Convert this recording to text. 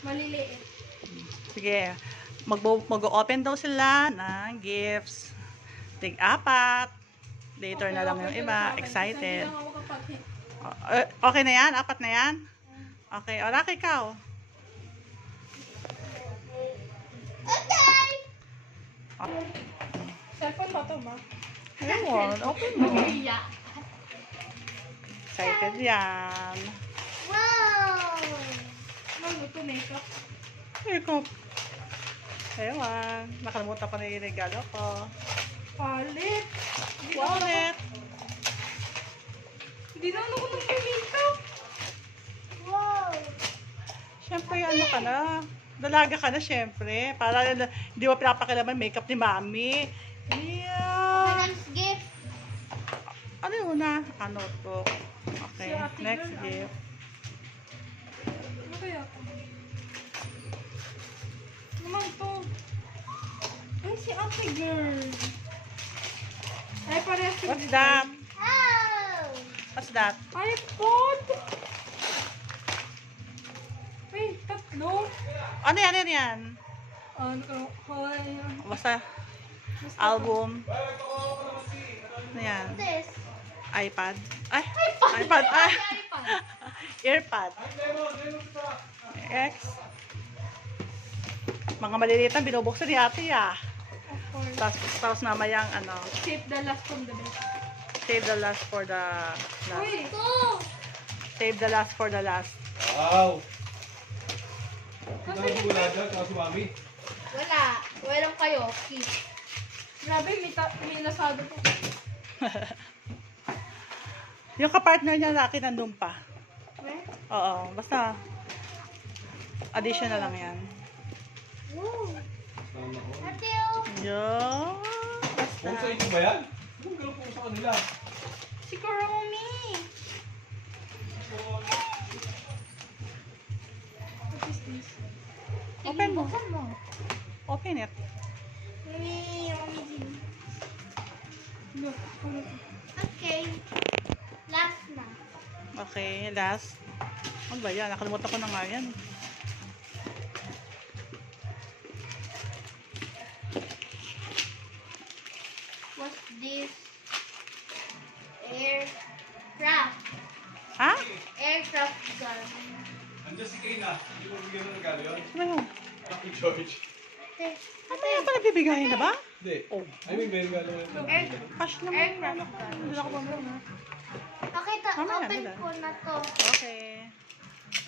Maliliit. Sige. Mag-open daw sila ng gifts. Tig-apat. Later na lang yung iba. Excited. Sabi lang ako kapag Okay na yan? Apat na yan? Okay. O, Rocky, ikaw. cellphone ba ito ba? Ayun. Open mo. Mag-iya. Excited yan. Wow! Ano ito, makeup? Ikaw. Ewan. Nakalimutan ko na yung regalo ko. Palit. Wallet. Hindi na ako nag-makeup. Wow! Siyempre, ano ka na? Dalaga ka na, siyempre. Para hindi mo pinapakilaman makeup ni Mami. Yeah. Next gift. Ano yun na? Ano to? Okay, Si Ate next Girl, gift. Ano kaya ito? Naman to. Ay, si Ate Girl. Ay, parehas si What's that? Oh! What's that? iPod! Ay, tatlo. Ano yan? Ano yan? Ano, hi. Basta album. Ano yan? This. iPad. Ay! iPad! Ay! Earpad. X. Mga maliliit na binubuksan ni ate ah. Of course. Tapos mamayang ano, Save the last from the best. save the last for the last. Uy! Ito! Save the last for the last. Wow! Ito ang bula dyan, si Mami. Wala. Walang kayo. Keep. Grabe, may nasado po. Yung kapartner niya laki nandun pa. Eh? Oo, basta additional lang yan. Wow! Sana ko. Ate, Yo. Kung sa inyo ba yan? Anong gano'n po sa kanila? si Kuromi! What is this? Open mo. Buksan mo. Open it. Look. Okay. Last na. Okay, last. Ano ba yan? Nakalimutan ko na nga yan. What's this? Aircraft. Ha? Aircraft gun. Andiyan si Kayla. Hindi mo bigyan ng regalo yun? Ano yun? Lucky George. Ate, Ano yan pa nagbibigayin na ba? Hindi. Oh. I mean, may regalo yun. Cash naman. Aircraft gun. Hindi ako ba muna. Okay, Mamaya, open wala. ko na to. Okay.